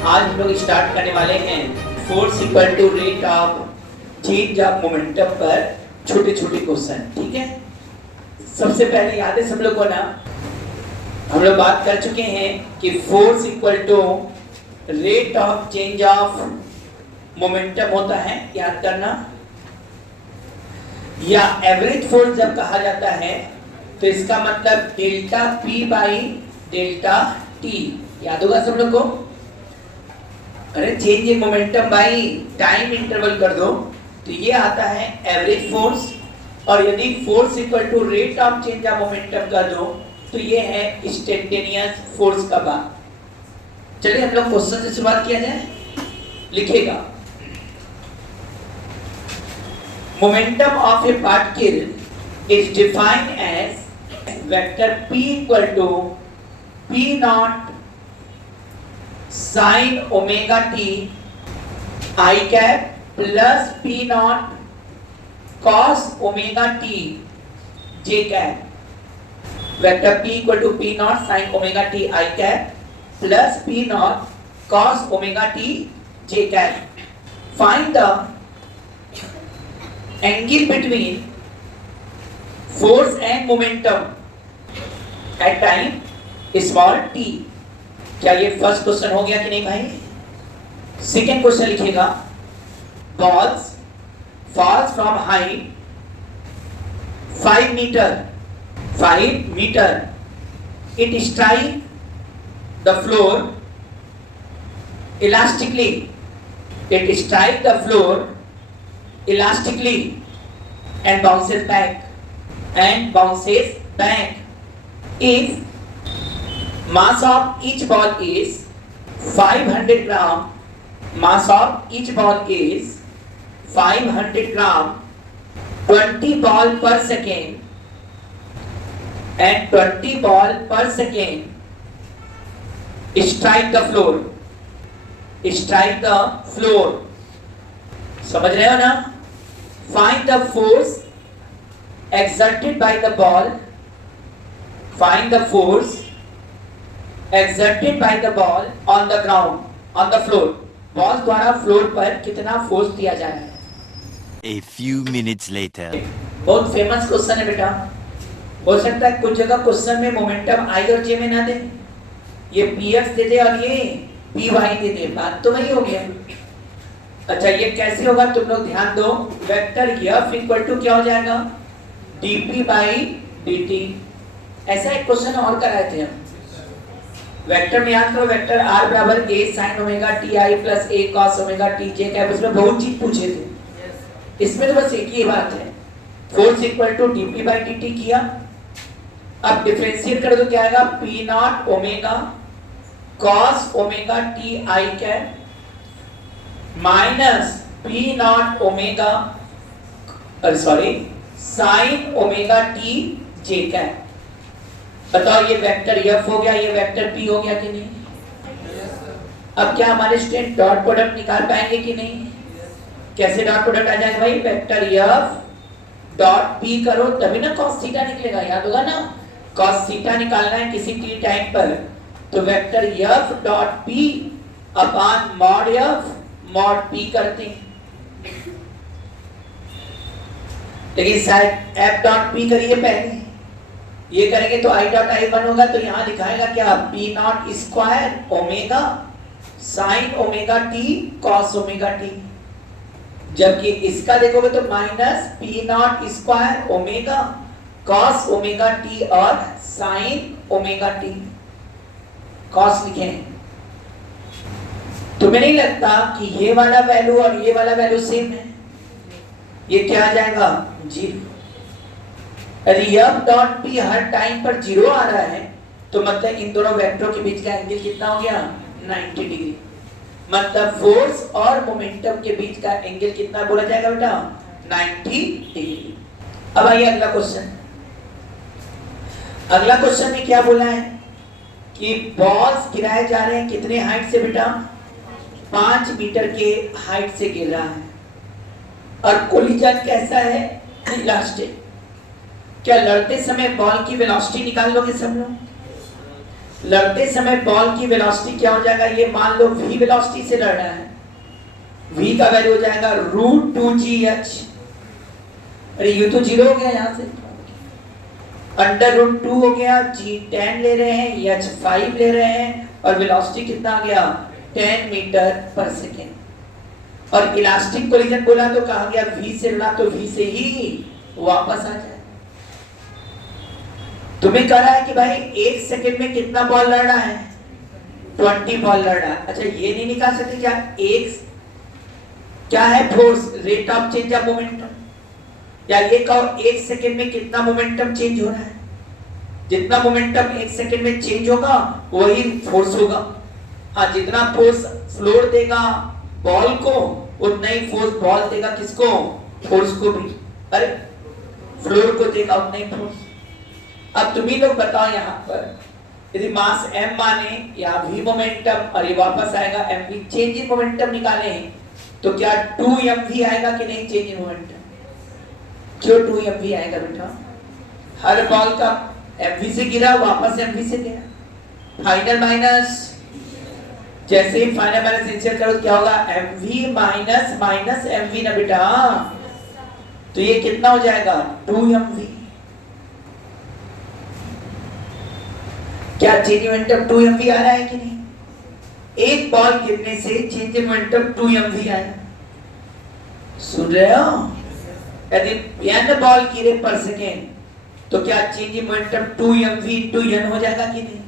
आज हम लोग स्टार्ट करने वाले हैं force equal to rate of change of momentum पर छोटे छोटे क्वेश्चन। ठीक है, सबसे पहले याद है सब लोग को ना, हम लोग बात कर चुके हैं कि force equal to rate of change of momentum होता है, याद करना। या एवरेज फोर्स जब कहा जाता है तो इसका मतलब delta P by delta T, याद होगा सब लोग को। अरे change in momentum by time interval कर दो तो ये आता है एवरेज फोर्स, और यदि force equal to rate of change of momentum कर दो तो ये है इंस्टेंटेनियस फोर्स का बात। चलिए हम लोग क्वेश्चन से शुरुआत किया जाए। लिखेगा momentum of a particle is defined as vector p equal to p naught sine omega t i cap plus p naught cos omega t j cap. Vector p equal to p naught sine omega t i cap plus p naught cos omega t j cap. Find the angle between force and momentum at time small t। क्या ये first question हो गया कि नहीं भाई? Second question लिखिएगा balls falls from height 5 meter it strike the floor elastically and bounces back if mass of each ball is 500 gram, mass of each ball is 500 gram, 20 ball per second and 20 ball per second strike the floor। समझ रहे हो ना? Find the force exerted by the ball on the ground, on the floor। Ball द्वारा floor पर कितना force दिया जा रहा है। A few minutes later। बहुत फेमस क्वेश्चन है बेटा। हो सकता है कुछ जगह क्वेश्चन में मोमेंटम आई और जे में ना दे, ये पी एक्स दे दे और ये पी वाई दे दे, बात तो वही हो गया। अच्छा ये कैसे होगा तुम लोग ध्यान दो। वेक्टर F इक्वल टू क्या हो जाएगा? dp by dt। ऐसा एक क्वेश्चन और कराए थे हम। वेक्टर में याद करो, वेक्टर r बराबर a sin omega t i plus a cos omega t j cap, उसमें बहुत चीज पूछे थे। इसमें तो बस एक ही बात है, force equal to dp by dt किया। अब डिफरेंशिएट कर दो क्या आएगा? p naught omega cos omega t i cap minus p naught omega sine omega t j cap. बताओ ये वेक्टर F हो गया, ये वेक्टर P हो गया कि नहीं? अब क्या हमारे स्टूडेंट डॉट प्रोडक्ट निकाल पाएंगे कि नहीं? कैसे डॉट प्रोडक्ट आ जाएगा भाई? वेक्टर F डॉट P करो तभी ना cos थीटा निकलेगा, याद होगा ना? cos थीटा निकालना है किसी t टाइम पर तो vector F dot P upon mod F mod P करते हैं। लेकिन शायद F डॉट P करिए पहले, ये करेंगे तो I डॉट I1 होगा, तो यहाँ दिखाएगा क्या? P not square omega sine omega T cos omega T. जबकि इसका देखोगे तो minus P not square omega cos omega T और साइन ओमेगा टी। कॉस लिखें। तुम्हें नहीं लगता कि ये वाला वैल्यू और ये वाला वैल्यू सेम है? ये क्या आ जाएगा? जीरो। यदि F डॉट P हर टाइम पर जीरो आ रहा है तो मतलब इन दोनों वेक्टरों के बीच का एंगल कितना हो गया? 90 डिग्री। मतलब फोर्स और मोमेंटम के बीच का एंगल कितना बोला जाएगा बेटा? 90 डिग्री। अब आइए अगला क्वेश्चन। अगला क्वेश्चन में क्या बोला है कि बॉल्स गिराए जा रहे हैं कितने हाइट से बेटा? 5 मीटर के हाइट से गिर रहा है और कोलिजन कैसा है? इलास्टिक। क्या लड़ते समय बॉल की वेलोसिटी निकाल लोगे सब लोग? लड़ते समय बॉल की वेलोसिटी क्या हो जाएगा, ये मान लो v वेलोसिटी से लड़ रहा है, v का वैल्यू हो जाएगा √2gh। अरे ये तो 0 हो गया यहां से, √2 हो गया, g 10 ले रहे हैं, h 5 ले रहे हैं, और वेलोसिटी कितना आ गया 10 मीटर पर सेकेंड। और इलास्टिक कोलिजन बोला तो कहा गया v से लड़ा तो v से ही वापस आ जाए। तुम्हें कह रहा है कि भाई 1 सेकंड में कितना बॉल लड़ रहा है, 20 बॉल लड़ रहा है। अच्छा ये नहीं निकाल सकते क्या, एक क्या है force, rate of change of momentum, या ये कहो 1 सेकंड में कितना मोमेंटम चेंज हो रहा है, जितना मोमेंटम 1 सेकंड में चेंज होगा वही फोर्स होगा। हाँ, जितना फोर्स फ्लोर देगा बॉल को उतना ही फोर्स बॉल देगा किसको, फोर्स को भी, अरे फ्लोर को देगा उतना ही फोर्स। अब तुम ही लोग बताओ यहाँ पर, यदि मास m माने या v मोमेंटम और ये वापस आएगा mv, चेंज इन मोमेंटम निकाले तो क्या 2mv आएगा कि नहीं चेंज इन मोमेंटम, क्यों 2mv आएगा बेटा, हर बॉल का mv से गिरा वापस mv से गया, फाइनल माइनस, जैसे ही फाइनल माइनस इनिशियल करो क्या होगा, mv माइनस माइनस mv ना बेटा, तो ये कितना हो जाएगा 2mv। क्या चेंज मोमेंटम 2mv आ रहा है कि नहीं, एक बॉल गिरने से चेंज मोमेंटम 2mv आया, सुन रहे हो, यदि n बॉल गिरे पर सेकेंड तो क्या change momentum 2mv into n हो जाएगा कि नहीं,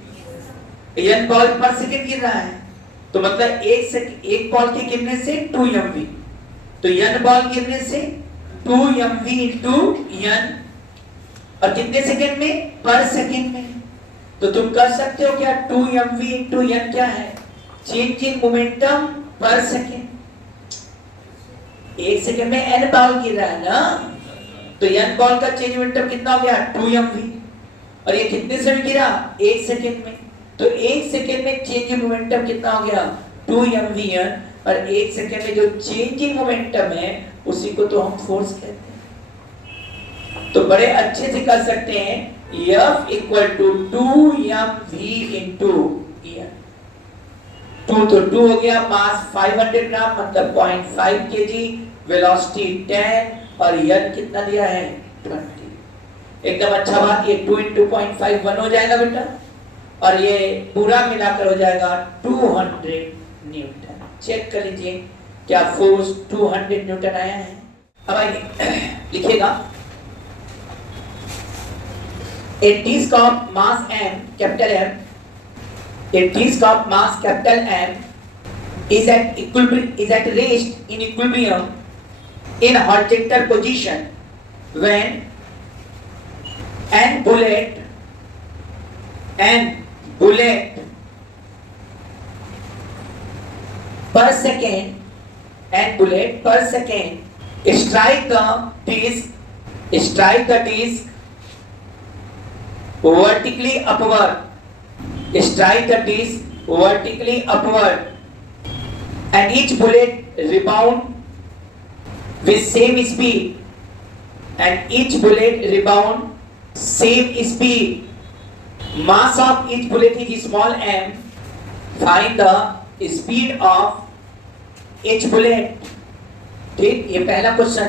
n बॉल पर सेकेंड गिर रहा है तो मतलब एक बॉल के गिरने से 2mv, तो n बॉल गिरने से 2mv into n, और कितने सेकेंड में, पर सेकेंड में। तो तुम कर सकते हो क्या 2mv into n क्या है, चेंज इन मोमेंटम पर सेकेंड, एक सेकेंड में n बॉल गिर रहा है ना, तो n बॉल का चेंज मोमेंटम कितना हो गया 2mv, और ये कितने समय गिरा, एक सेकेंड में, तो एक सेकेंड में चेंज इन मोमेंटम कितना हो गया 2mvn, और एक सेकेंड में जो चेंज इन मोमेंटम है उसी को तो हम फोर्स कहते हैं। तो बड़े अच्छे से कर सकते हैं, F equal to 2mv into n, 2 तो 2 हो गया, मास 500 ग्राम मतलब 0.5 kg, वेलोसिटी 10, और n कितना दिया है 20। एकदम अच्छा बात, ये 2 into 0.5 1 हो जाएगा बेटा, और ये पूरा मिलाकर हो जाएगा 200 न्यूटन। चेक कर लीजिए क्या फोर्स 200 न्यूटन आया है। अब आइए लिखिएगा, a disc of mass m, capital M, a disc of mass capital M is at rest in equilibrium in horizontal position when n bullet per second, n bullet per second strike the disc vertically upward, strike the disc vertically upward, and each bullet rebound with same speed, and each bullet rebound same speed. Mass of each bullet is small m. Find the speed of each bullet. ठीक, ये पहला question.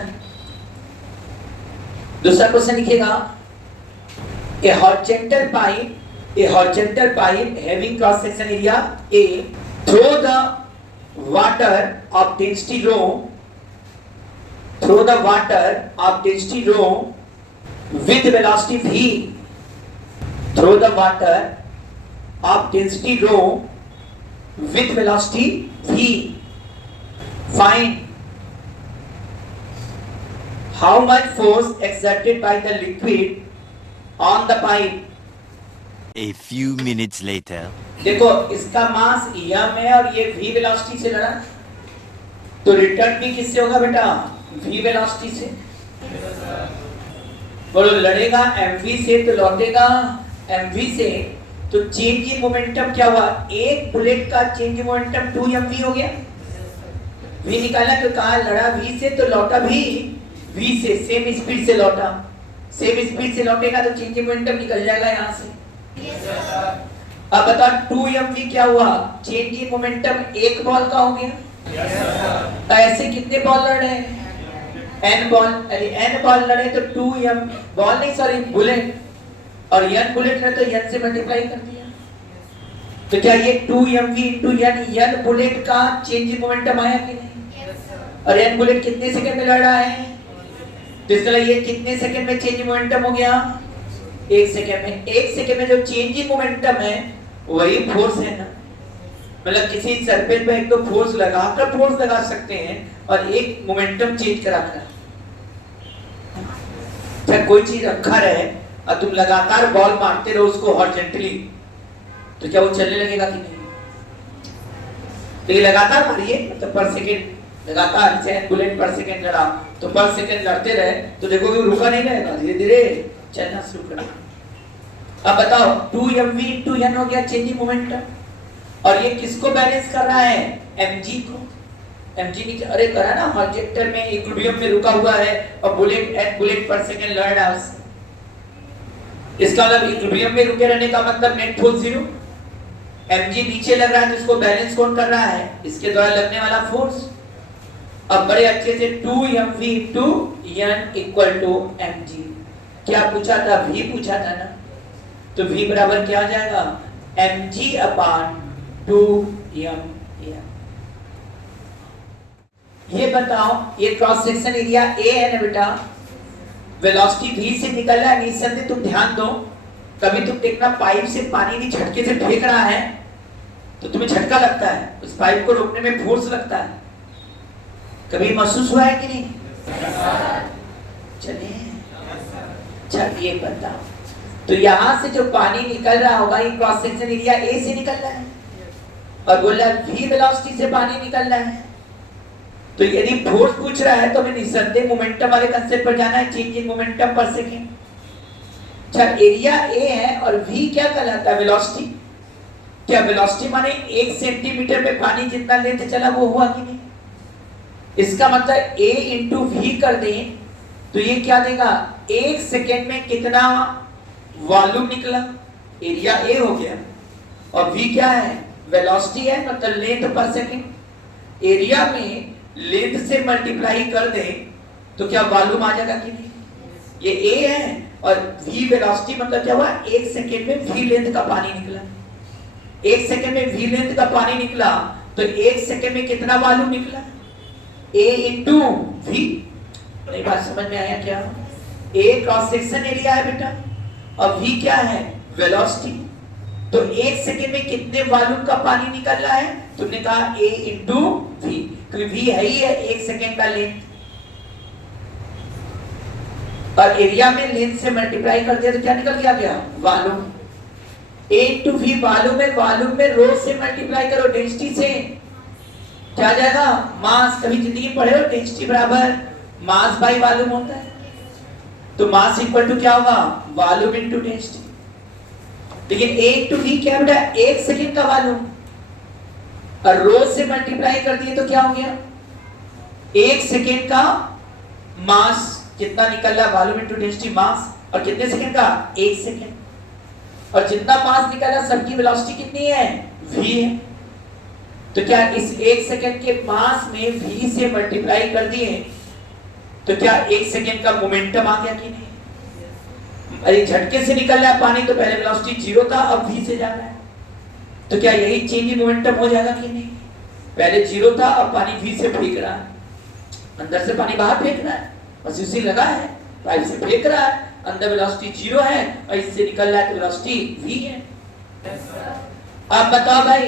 दूसरा question लिखिएगा, a horizontal pipe having cross section area A, throw the water of density rho with velocity v, throw the water of density rho with velocity v. Find how much force exerted by the liquid on the pipe. A few minutes later. देखो इसका मास m है और ये v velocity से लड़ा, तो return भी किससे होगा बेटा, v वेलोसिटी से। बोलो लड़ेगा mv से तो लौटेगा mv से, तो चेंज इन मोमेंटम क्या हुआ, एक बुलेट का चेंज इन मोमेंटम 2mv हो गया, v निकाला तो कहा लड़ा v से तो लौटा भी v से, सेम स्पीड से लौटा, सेम स्पीड से लौटेगा तो चेंज इन मोमेंटम निकल जाएगा यहाँ से। अब बता 2mv क्या हुआ, चेंज इन मोमेंटम एक बॉल का हो गया। ऐसे कितने बॉल लड़े हैं, n बॉल, अरे n बॉल लड़े तो 2m बॉल नहीं सॉरी बुलेट, और n बुलेट रहे तो n से मल्टीप्लाई कर दिया। तो क्या ये 2mv into n बुलेट का चेंज इन मोमेंटम आया कि नहीं? और n बुलेट कितने सेकंड में लड़ रहा है, तो इसका ये कितने सेकंड में चेंज इन मोमेंटम हो गया, एक सेकंड में। एक सेकंड में जो चेंज इन मोमेंटम है वही फोर्स है ना, मतलब किसी सरफेस पे एक तो फोर्स लगा सकते हैं और एक मोमेंटम चेंज करा कर। चाहे कोई चीज रखा रहे और तुम लगातार बॉल मारते रहो उसको हॉरिजॉन्टली, तो क्या वो चलने लगेगा कि नहीं? तो ये लगातार मारिए, मतलब पर सेकंड लगातार, जैसे बुलेट पर सेकंड लड़ा तो पर सेकंड लड़ते रहे तो देखोगे वो रुका नहीं रहेगा, धीरे धीरे चलना शुरू करेगा। अब बताओ 2mv into n हो गया चेंज इन मोमेंटम, और ये किसको बैलेंस कर रहा है, mg को। mg नीचे अरे करा ना, हॉरिजॉन्टल में इक्विलिब्रियम में रुका हुआ है और बुलेट पर सेकंड लड़ रहा है उससे। इसका मतलब इक्विलिब्रियम में रुके रहने का मतलब नेट फोर्स 0, mg नीचे लग रहा है तो इसको बैलेंस कौन कर रहा है, इसके द्वारा लगने वाला फोर्स। अब बड़े अच्छे से 2mv into n equal to mg, क्या पूछा था, v पूछा था ना, तो v बराबर क्या आ जाएगा, mg अपॉन 2m। ये बताओ ये क्रॉस सेक्शन एरिया a है ना बेटा, वेलोसिटी v से निकल रहा है, निसंदेह तुम ध्यान दो, कभी तुम देखना पाइप से पानी नहीं झटके से फेंक रहा है तो तुम्हें झटका लगता है, उस पाइप को रोकने में फोर्स लगता है, कभी महसूस हुआ है कि नहीं? चलिए चलिए बताओ, तो यहां से जो पानी निकल रहा होगा ये क्रॉस सेक्शन एरिया ए से निकल रहा है और बोल रहा है v वेलोसिटी से पानी निकल रहा है। तो यदि फोर्स पूछ रहा है तो हमें निसंदेह मोमेंटम वाले कंसेप्ट पर जाना है, चेंज इन मोमेंटम पर सेकंड। अच्छा एरिया ए है और v क्या कहलाता है, वेलोसिटी। क्या वेलोसिटी माने 1 सेंटीमीटर में पानी जितना लेंथ चला वो हुआ कि नहीं? इसका मतलब a इंटू वी कर दें तो ये क्या देगा, 1 सेकेंड में कितना वॉल्यूम निकला, एरिया a हो गया, और v क्या है, वेलोसिटी है, मतलब लेंथ पर सेकेंड। एरिया में लेंथ से मल्टीप्लाई कर दें तो क्या वॉल्यूम आ जाएगा कि नहीं? ये a है और v वेलोसिटी, मतलब क्या हुआ, 1 सेकेंड में v लेंथ का पानी निकला। 1 सेकेंड में v लेंथ का पानी निकला तो 1 सेकेंड में कितना वॉल्यूम निकला, a इंटू v। नहीं बात समझ में आया क्या? a क्रॉस सेक्शन एरिया है बेटा और v क्या है, वेलोसिटी। तो 1 सेकेंड में कितने वॉल्यूम का पानी निकल रहा है, तुमने कहा a इंटू v, क्योंकि v है ही है 1 सेकेंड का लेंथ, और एरिया में लेंथ से मल्टीप्लाई कर दिया तो क्या निकल गया, volume. a into v volume में रो से मल्टीप्लाई करो डेंसिटी से, क्या आ जाएगा, मास। कभी जिंदगी में पढ़े हो डेंसिटी बराबर मास बाई वॉल्यूम होता है, तो मास इक्वल टू क्या होगा, वॉल्यूम इनटू डेंसिटी। लेकिन a इंटू v क्या बेटा, 1 सेकेंड का वॉल्यूम, और रो से मल्टीप्लाई कर दिए तो क्या हो गया, 1 सेकेंड का मास कितना निकल रहा, वॉल्यूम इनटू डेंसिटी मास, और कितने सेकेंड का, 1 सेकेंड, और जितना मास निकल रहा सबकी वेलोसिटी कितनी है, v है। तो क्या इस 1 सेकेंड के मास में v से मल्टीप्लाई कर दिए तो क्या 1 सेकेंड का मोमेंटम आ गया कि नहीं? अरे झटके से निकल रहा है पानी तो पहले वेलोसिटी 0 था, अब v से जा रहा है, तो क्या यही चेंज इन मोमेंटम हो जाएगा कि नहीं? पहले 0 था अब पानी v से फेंक रहा है, अंदर से पानी बाहर फेंक रहा है, बस उसी लगा है, पाइप से फेंक रहा है, अंदर वेलोसिटी 0 है और इससे निकल रहा है तो वेलोसिटी v है। अब बताओ भाई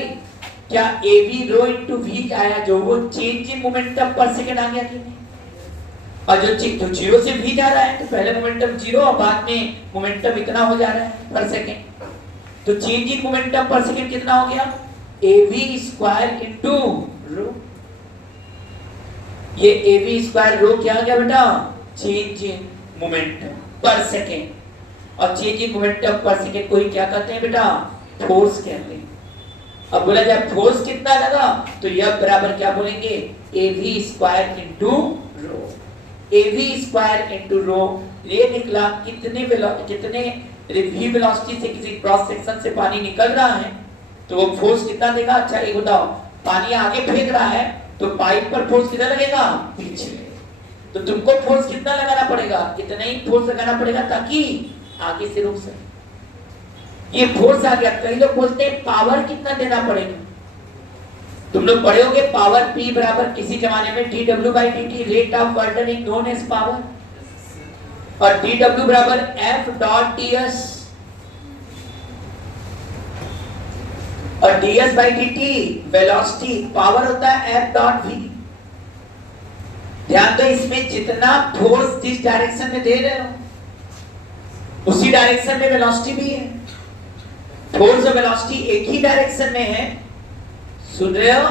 क्या av रो इनटू v आया, जो वो चेंज इन मोमेंटम पर सेकंड आ गया कि नहीं? और जो 0 से v जा रहा है तो पहले मोमेंटम 0 और बाद में मोमेंटम इतना हो जा रहा है पर सेकंड, तो चेंज इन मोमेंटम पर सेकंड कितना हो गया, av स्क्वायर इनटू रो। ये av स्क्वायर रो क्या आ गया बेटा, चेंज इन मोमेंटम पर सेकेंड, और चेंज इन मोमेंटम पर सेकेंड को ही क्या कहते हैं बेटा, फोर्स कहते हैं। अब बोला जाए फोर्स कितना लगा तो यह बराबर क्या बोलेंगे, av स्क्वायर इनटू रो। av स्क्वायर इनटू रो, ये निकला कितने यदि v वेलोसिटी से किसी क्रॉस सेक्शन से पानी निकल रहा है तो वो फोर्स कितना देगा? अच्छा ये बताओ, पानी आगे फेंक रहा है तो पाइप पर फोर्स कितना लगेगा? पीछे। तो तुमको फोर्स कितना लगाना पड़ेगा? इतना ही फोर्स लगाना पड़ेगा ताकि आगे से रुक सके। ये फोर्स आ गया। कई लोग बोलते हैं पावर कितना देना पड़ेगा? तुम लोग पढ़े होगे पावर P बराबर किसी जमाने में dW/dt, रेट ऑफ वाटरिंग नोन एज पावर, और dW बराबर F.ds और ds/dt वेलोसिटी, पावर होता है F.v। ध्यान दो, इसमें जितना फोर्स जिस डायरेक्शन में दे रहे हो उसी डायरेक्शन में वेलोसिटी भी है। फोर्स और वेलोसिटी एक ही डायरेक्शन में है, सुन रहे हो?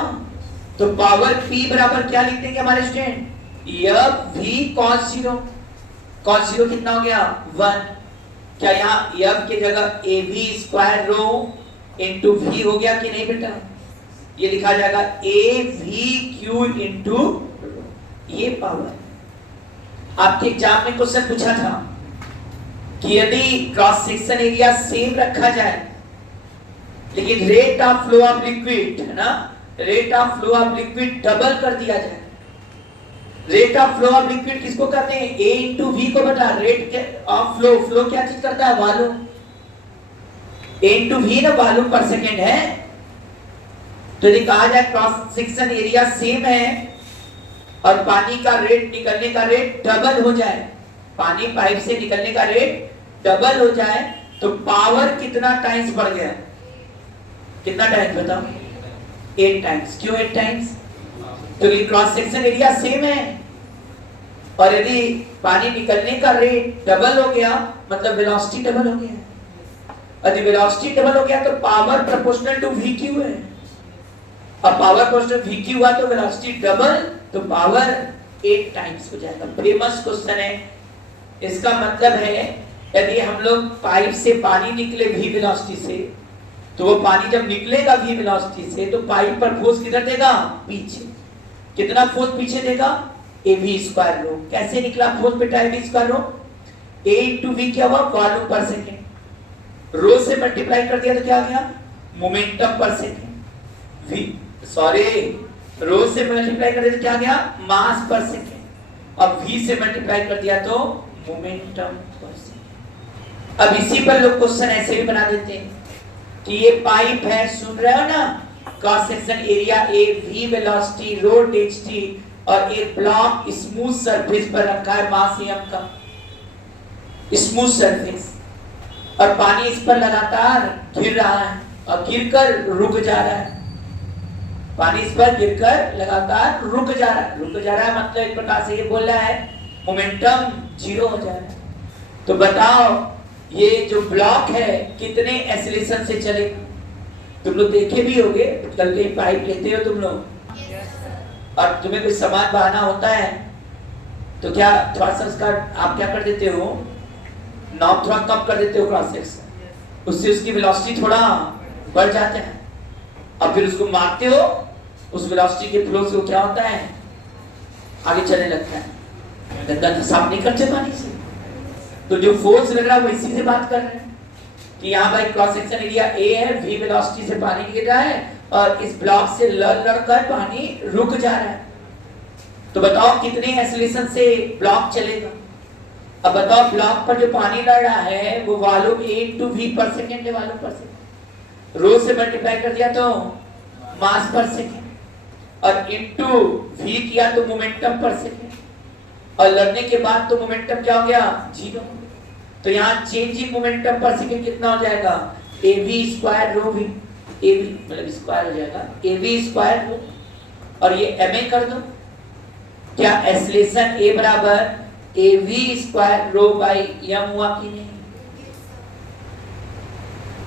तो पावर P बराबर क्या लिख देंगे हमारे स्टूडेंट? v cos 0। cos 0 कितना हो गया? 1। क्या यहाँ f की जगह av square rho into v हो गया कि नहीं बेटा? ये लिखा जाएगा avq इंटू ये पावर। आपके एग्जाम में क्वेश्चन पूछा था कि यदि क्रॉस सेक्शन एरिया सेम रखा जाए लेकिन rate of flow of liquid, है ना, rate of flow of liquid double कर दिया जाए। Rate of flow of liquid किसको कहते हैं? a इंटू वी को बता। रेट ऑफ फ्लो, फ्लो क्या चीज करता है? वॉल्यूम। a इंटू वी ना वॉल्यूम पर सेकेंड है। तो यदि कहा जाए क्रॉस सेक्शन एरिया सेम है और पानी का रेट, निकलने का रेट डबल हो जाए, पानी पाइप से निकलने का रेट डबल हो जाए तो पावर कितना टाइम्स बढ़ गया? कितना टाइम्स बताओ? 8 टाइम्स। क्यों 8 टाइम्स? तो ये क्रॉस सेक्शन एरिया सेम है और यदि पानी निकलने का रेट डबल हो गया मतलब वेलोसिटी डबल हो गया। यदि वेलोसिटी डबल हो गया तो पावर प्रोपोर्शनल टू VQ है, और पावर प्रोपोर्शनल VQ हुआ तो वेलोसिटी डबल, तो पावर 8 टाइम्स हो जाएगा। फेमस क्वेश्चन है। इसका मतलब है यदि हम लोग पाइप से पानी निकले v वेलोसिटी से, तो वो पानी जब निकलेगा v वेलोसिटी से तो पाइप पर फोर्स किधर देगा? पीछे। कितना फोर्स पीछे देगा? av square rho. कैसे निकला फोर्स बेटा av square rho? a into v क्या हुआ? वॉल्यूम पर सेकेंड। रो से मल्टीप्लाई कर दिया तो क्या आ गया? मोमेंटम पर सेकेंड। v सॉरी, रो से मल्टीप्लाई कर दिया तो क्या आ गया? मास पर सेकेंड। अब v से मल्टीप्लाई कर दिया तो मोमेंटम पर सेकेंड। अब इसी पर लोग क्वेश्चन ऐसे भी बना देते हैं कि ये पाइप है, सुन रहे हो ना, cross section area a, v velocity, rho density, और एक ब्लॉक स्मूथ सरफेस पर रखा है मास m का, स्मूथ सरफेस, और पानी इस पर लगातार गिर रहा है और गिरकर रुक जा रहा है। पानी इस पर गिरकर लगातार रुक जा रहा है। रुक जा रहा है मतलब एक प्रकार से ये बोल रहा है मोमेंटम 0 हो जा रहा है। तो बताओ ये जो ब्लॉक है कितने एक्सेलरेशन से चलेगा? तुम लोग देखे भी होगे, कल के पाइप लेते हो तुम लोग, और तुम्हें कोई सामान बहाना होता है तो क्या थोड़ा सा उसका आप क्या कर देते हो? नॉब थोड़ा कम कर देते हो क्रॉस सेक्शन, उससे उसकी वेलोसिटी थोड़ा बढ़ जाता है, और फिर उसको मारते हो, उस वेलोसिटी के फ्लो से वो क्या होता है? आगे चलने लगता है। गंदा साफ नहीं करते पानी से। तो जो फोर्स लग रहा है वो इसी से बात कर रहे हैं कि यहाँ भाई क्रॉस सेक्शन एरिया A है, v वेलोसिटी से पानी गिर रहा है और इस ब्लॉक से लड़कर पानी रुक जा रहा है। तो बताओ कितने एक्सेलरेशन से ब्लॉक चलेगा? अब बताओ ब्लॉक पर जो पानी लड़ रहा है वो वॉल्यूम a इंटू v पर सेकेंड है, वॉल्यूम पर सेकेंड। रो से मल्टीप्लाई कर दिया तो मास पर सेकेंड, और इंटू v किया तो मोमेंटम पर सेकेंड, और लड़ने के बाद तो मोमेंटम क्या हो गया? 0। तो यहाँ चेंज इन मोमेंटम पर सेकेंड कितना हो जाएगा? av स्क्वायर रो v, av मतलब स्क्वायर हो जाएगा av स्क्वायर रो, और ये ma कर दो। क्या एक्सेलरेशन a बराबर av square rho by m हुआ कि नहीं?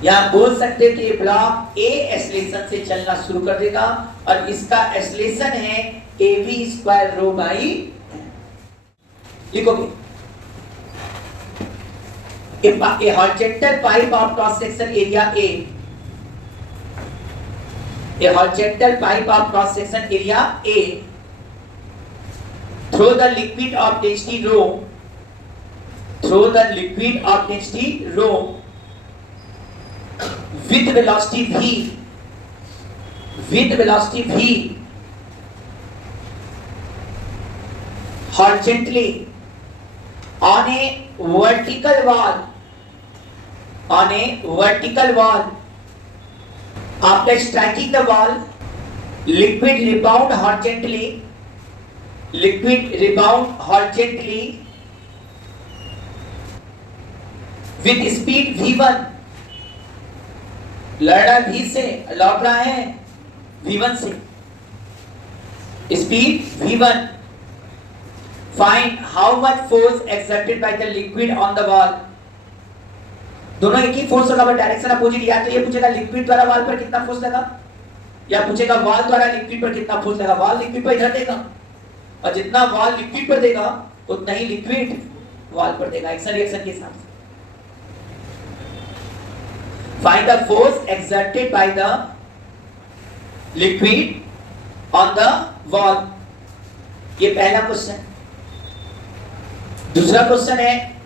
यहाँ बोल सकते थे ब्लॉक a एक्सेलरेशन से चलना शुरू कर देगा और इसका एक्सेलरेशन है av स्क्वायर रो बाई, लिखोगे a horizontal pipe of cross section area A, a horizontal pipe of cross section area A through the liquid of density rho, through the liquid of density rho with velocity v horizontally on a vertical wall after striking the wall, liquid rebound horizontally with speed v1, लड़ा v से लौट रहा है v1 से, speed v1. Find how much force exerted by the liquid on the wall. दोनों एक ही force होगा, but direction opposite. या तो ये पूछेगा लिक्विड द्वारा वॉल पर कितना फोर्स लगा, या पूछेगा वॉल द्वारा लिक्विड पर कितना फोर्स लगा. वॉल लिक्विड पर इधर देगा, और जितना वॉल लिक्विड पर देगा उतना ही लिक्विड वॉल पर देगा, एक्शन रिएक्शन के हिसाब से. Find the force exerted by the liquid on the wall. ये पहला क्वेश्चन. दूसरा क्वेश्चन है,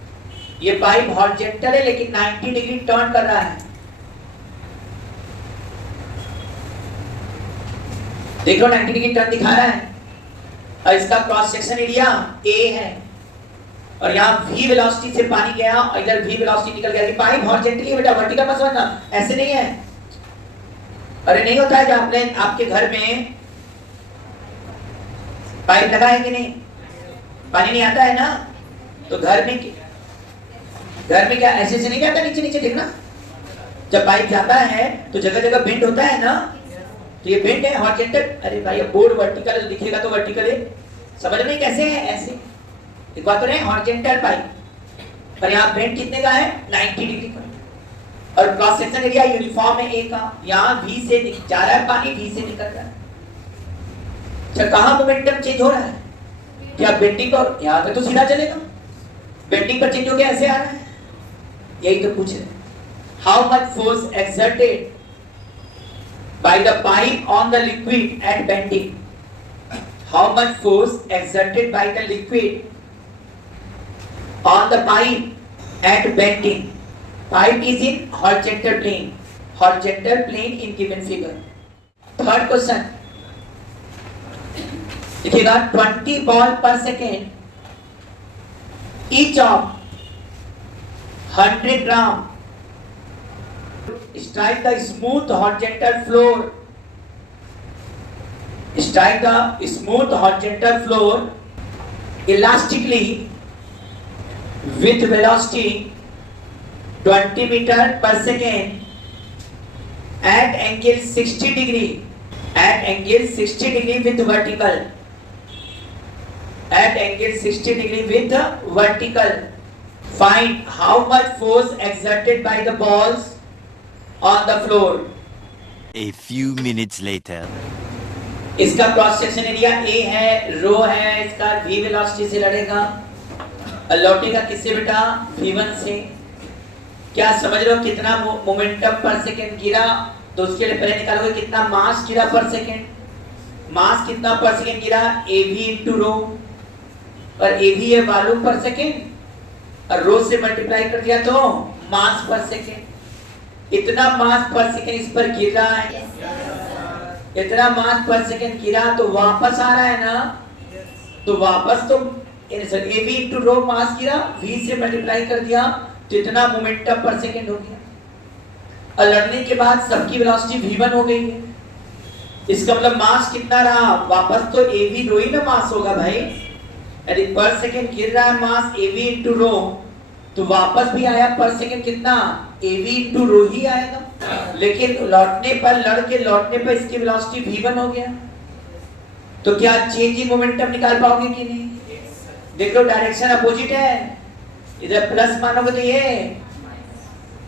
ये पाइप हॉरिजॉन्टल है लेकिन 90 डिग्री टर्न कर रहा है. देखो 90 डिग्री टर्न दिखा रहा है, और इसका क्रॉस सेक्शन एरिया A है, और यहाँ v वेलोसिटी से पानी गया और इधर v वेलोसिटी निकल गया. पाइप हॉरिजॉन्टली है बेटा, वर्टिकल मत समझना, ऐसे नहीं है. अरे नहीं होता है जब आपने आपके घर में पाइप लगा है कि नहीं, पानी नहीं आता है ना, तो घर में क्या ऐसे से नहीं जाता, नीचे नीचे देखना. जब पाइप जाता है तो जगह जगह बेंड होता है ना, तो ये बेंड है हॉरिजॉन्टल. अरे भाई बोर्ड वर्टिकल है तो दिखेगा तो वर्टिकल है, समझ में कैसे है, ऐसे एक बात तो नहीं. हॉरिजॉन्टल पाइप पर यहाँ बेंड कितने का है, 90 डिग्री का, और क्रॉस सेक्शन एरिया यूनिफॉर्म है A का. यहाँ V से जा रहा है पानी, V से निकल रहा है. अच्छा कहाँ मोमेंटम चेंज हो रहा है, क्या बेंडिंग पर, यहाँ पे तो सीधा चलेगा, बेंडिंग पर चेंज हो गया, ऐसे आ रहा है. यही तो पूछ रहे. How much force exerted by the pipe on the liquid at bending. How much force exerted by the liquid on the pipe at bending. Pipe is in horizontal plane in given figure. Third question देखिएगा. 20 ball पर second each of 100 gram strike the smooth horizontal floor elastically with velocity 20 meter per second at angle 60 degree with vertical. At angle 60 degree with the vertical. Find how much force exerted by the balls on the floor. A few minutes later. इसका cross section area A है, रो है, इसका v velocity से लड़ेगा और लौटेगा किससे बेटा, v1 से. क्या समझ रहे हो कितना मोमेंटम पर सेकेंड गिरा, तो उसके लिए पहले निकालोगे कितना मास गिरा पर सेकेंड. मास कितना पर सेकेंड गिरा, av into रो, और AV है वॉल्यूम पर सेकेंड, और रो से मल्टीप्लाई कर दिया तो मास पर सेकेंड. इतना मास पर सेकेंड इस पर गिर रहा है, इतना मास पर सेकेंड गिरा तो वापस आ रहा है ना, तो वापस तो AV इंटू रो मास गिरा, V से मल्टीप्लाई कर दिया तो इतना मोमेंटम पर सेकेंड हो गया. और लड़ने के बाद सबकी वेलोसिटी v1 हो गई है. इसका मतलब मास कितना रहा, वापस तो AV रो ही ना मास होगा भाई. यदि पर सेकेंड गिर रहा है मास AV इंटू रो, तो वापस भी आया पर सेकेंड कितना, AV इंटू रो ही आएगा. लेकिन लौटने पर इसकी वेलोसिटी v1 हो गया. तो क्या चेंज इन मोमेंटम निकाल पाओगे कि नहीं. देख लो डायरेक्शन अपोजिट है, इधर प्लस मानोगे तो ये,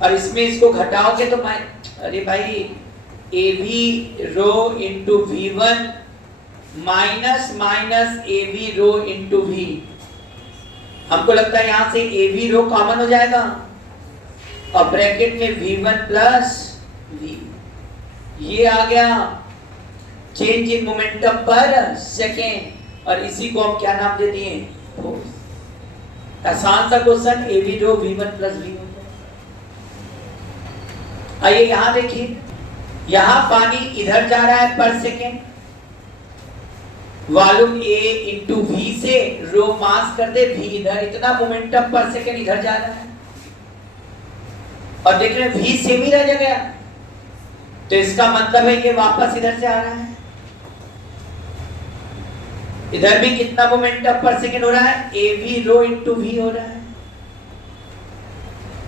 और इसमें इसको घटाओगे तो अरे भाई AV rho into v1 minus AV rho into v. हमको लगता है यहां से AV रो कॉमन हो जाएगा और ब्रैकेट में v1 प्लस v. ये आ गया चेंज इन मोमेंटम पर सेकेंड, और इसी को हम क्या नाम दे दिए, फोर्स. आसान सा क्वेश्चन, AV रो v1 प्लस v. आइए यहां देखिए, यहां पानी इधर जा रहा है पर second, volume A into V से रो मास कर दे V इधर, इतना मोमेंटम पर सेकेंड इधर जा रहा है और देख रहे हैं V सेम ही रह गया, तो इसका मतलब है ये वापस इधर से आ रहा है। इधर भी कितना मोमेंटम पर सेकेंड हो रहा है, AV रो इंटू V हो रहा है।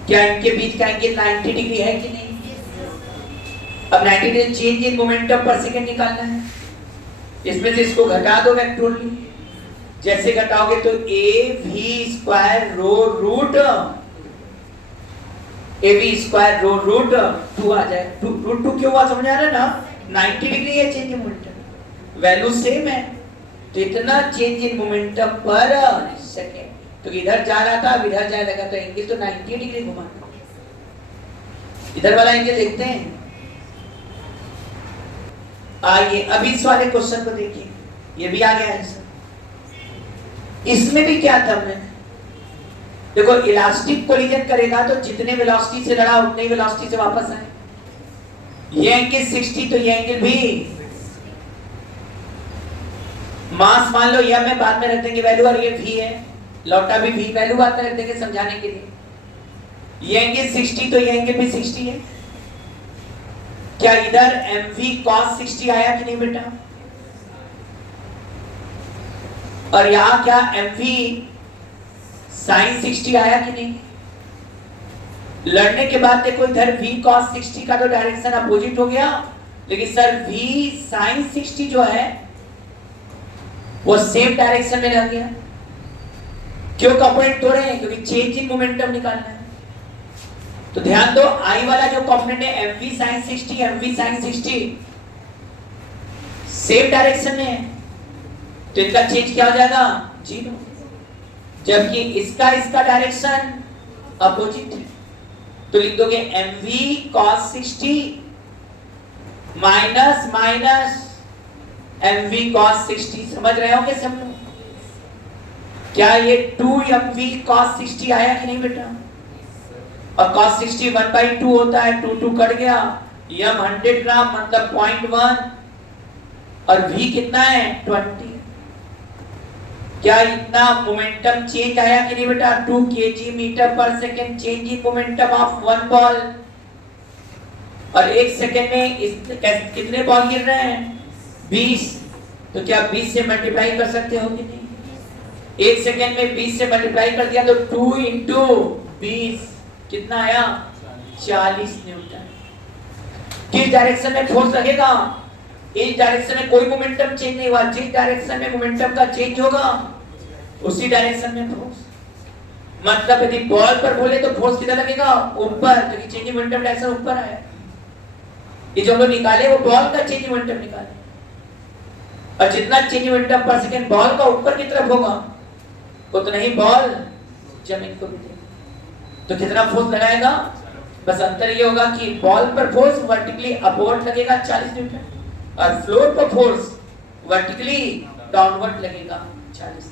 क्या इनके बीच का एंगल 90 डिग्री है कि नहीं? अब 90 डिग्री चेंज इन मोमेंटम पर सेकेंड निकालना है। इसमें से इसको घटा दो वेक्टोरली, जैसे घटाओगे तो AV स्क्वायर रो रूट AV स्क्वायर रो रूट 2 आ जाए। रूट 2 क्यों हुआ समझ आ रहा है ना? 90 डिग्री है change in momentum, value same है, तो इतना चेंज इन मोमेंटम पर सेकेंड। तो इधर जा रहा था, अब इधर जाने लगा, तो एंगल तो 90 डिग्री घुमा। इधर वाला एंगल देखते हैं। आइए अब इस वाले क्वेश्चन को देखिए, ये भी आ गया आंसर। इसमें भी क्या था हमने देखो, इलास्टिक कोलिजन करेगा तो जितने वेलोसिटी से लड़ा उतने ही वेलोसिटी से वापस आए। ये एंगल 60, तो ये एंगल भी मास मान लो या मैं बाद में रख देंगे वैल्यू, और ये v है, लौटा भी v, वैल्यू बाद में रख देंगे समझाने के लिए। ये एंगल 60, तो ये एंगल भी 60 है। क्या इधर mv cos 60 आया कि नहीं बेटा? और यहां क्या mv sin 60 आया कि नहीं? लड़ने के बाद देखो इधर v cos 60 का तो डायरेक्शन अपोजिट हो गया, लेकिन सर v sin 60 जो है वो सेम डायरेक्शन में रह गया। क्यों कंपोनेंट तोड़े हैं? क्योंकि चेंज इन मोमेंटम निकालना है। तो ध्यान दो, I वाला जो कंपोनेंट है mv sin 60, mv sin 60 same direction में है, तो इनका चेंज क्या हो जाएगा? 0। जबकि इसका डायरेक्शन अपोजिट है, तो लिख दोगे mv cos 60 minus minus mv cos 60। समझ रहे हो क्या सब लोग? क्या ये 2mv cos 60 आया कि नहीं बेटा? और cos 60 1/2 होता है, 2 कट गया, m 100 ग्राम मतलब 0.1, और v कितना है? 20। क्या इतना मोमेंटम चेंज आया कि नहीं बेटा? 2 kg मीटर पर second change in momentum of one ball. और एक सेकेंड में कितने बॉल गिर रहे हैं? 20। तो क्या 20 से मल्टीप्लाई कर सकते हो कि नहीं? एक सेकेंड में 20 से मल्टीप्लाई कर दिया तो 2 इंटू 20 कितना आया? 40 न्यूटन। किस डायरेक्शन में फोर्स लगेगा? इस डायरेक्शन में कोई मोमेंटम चेंज नहीं हुआ, जिस डायरेक्शन में मोमेंटम का चेंज होगा उसी डायरेक्शन में फोर्स। मतलब यदि बॉल पर बोले तो फोर्स किधर लगेगा? ऊपर, क्योंकि चेंज इन मोमेंटम डायरेक्शन ऊपर है। ये जो हम लोग निकाले वो बॉल का चेंज इन मोमेंटम निकाले, और जितना चेंज इन मोमेंटम पर सेकंड बॉल का ऊपर की तरफ होगा उतना ही बॉल जमीन को भी देगा। तो कितना फोर्स लगाएगा? बस अंतर ये होगा कि बॉल पर फोर्स वर्टिकली अपवर्ड लगेगा 40 न्यूटन, और फ्लोर पर फोर्स वर्टिकली डाउनवर्ड लगेगा 40।